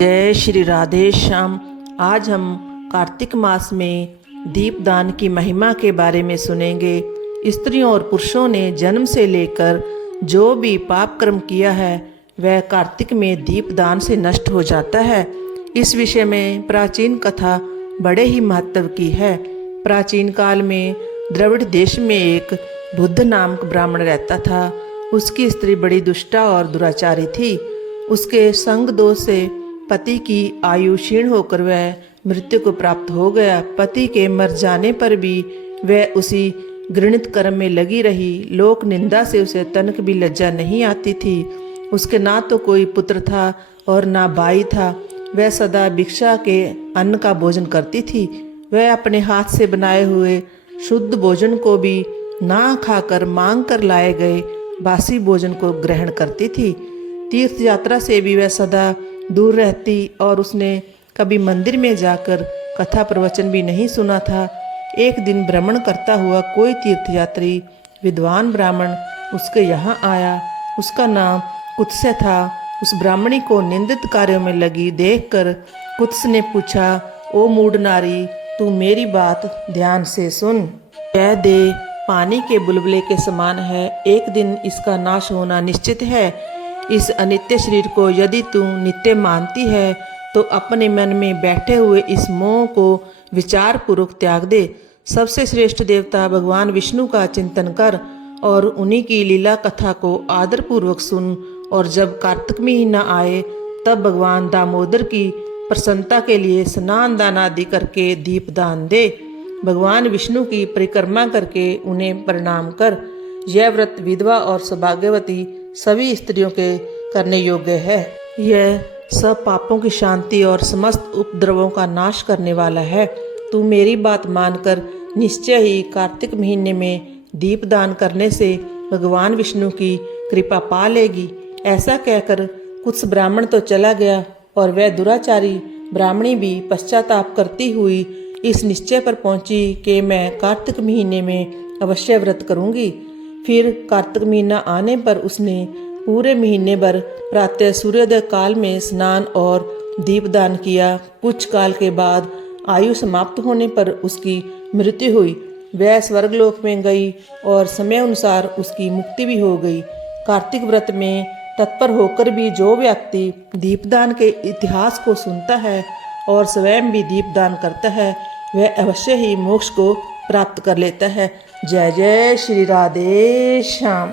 जय श्री राधे श्याम। आज हम कार्तिक मास में दीपदान की महिमा के बारे में सुनेंगे। स्त्रियों और पुरुषों ने जन्म से लेकर जो भी पाप कर्म किया है वह कार्तिक में दीपदान से नष्ट हो जाता है। इस विषय में प्राचीन कथा बड़े ही महत्व की है। प्राचीन काल में द्रविड़ देश में एक बुद्ध नामक ब्राह्मण रहता था। उसकी स्त्री बड़ी दुष्टा और दुराचारी थी। उसके संग दोष से पति की आयु क्षीण होकर वह मृत्यु को प्राप्त हो गया। पति के मर जाने पर भी वह उसी घृणित कर्म में लगी रही। लोक निंदा से उसे तनक भी लज्जा नहीं आती थी। उसके ना तो कोई पुत्र था और ना भाई था। वह सदा भिक्षा के अन्न का भोजन करती थी। वह अपने हाथ से बनाए हुए शुद्ध भोजन को भी ना खाकर मांग कर लाए गए बासी भोजन को ग्रहण करती थी। तीर्थ यात्रा से भी वह सदा दूर रहती और उसने कभी मंदिर में जाकर कथा प्रवचन भी नहीं सुना था। एक दिन भ्रमण करता हुआ कोई तीर्थयात्री विद्वान ब्राह्मण उसके यहाँ आया। उसका नाम कुत्स्य था। उस ब्राह्मणी को निंदित कार्यों में लगी देखकर कुत्स्य ने पूछा, ओ मूढ़ नारी, तू मेरी बात ध्यान से सुन। यह देह पानी के बुलबुले के समान है। एक दिन इसका नाश होना निश्चित है। इस अनित्य शरीर को यदि तू नित्य मानती है तो अपने मन में बैठे हुए इस मोह को विचार पूर्वक त्याग दे। सबसे श्रेष्ठ देवता भगवान विष्णु का चिंतन कर और उन्हीं की लीला कथा को आदर पूर्वक सुन। और जब कार्तिक महीना आए तब भगवान दामोदर की प्रसन्नता के लिए स्नान दान आदि करके दीपदान दे। भगवान विष्णु की परिक्रमा करके उन्हें प्रणाम कर। यह व्रत विधवा और सौभाग्यवती सभी स्त्रियों के करने योग्य है। यह सब पापों की शांति और समस्त उपद्रवों का नाश करने वाला है। तू मेरी बात मानकर निश्चय ही कार्तिक महीने में दीपदान करने से भगवान विष्णु की कृपा पा लेगी। ऐसा कहकर कुछ ब्राह्मण तो चला गया और वह दुराचारी ब्राह्मणी भी पश्चाताप करती हुई इस निश्चय पर पहुंची कि मैं कार्तिक महीने में अवश्य व्रत करूंगी। फिर कार्तिक महीना आने पर उसने पूरे महीने भर प्रातः सूर्योदय काल में स्नान और दीपदान किया। कुछ काल के बाद आयु समाप्त होने पर उसकी मृत्यु हुई। वह स्वर्गलोक में गई और समय अनुसार उसकी मुक्ति भी हो गई। कार्तिक व्रत में तत्पर होकर भी जो व्यक्ति दीपदान के इतिहास को सुनता है और स्वयं भी दीपदान करता है वह अवश्य ही मोक्ष को प्राप्त कर लेता है। जय जय श्री राधे श्याम।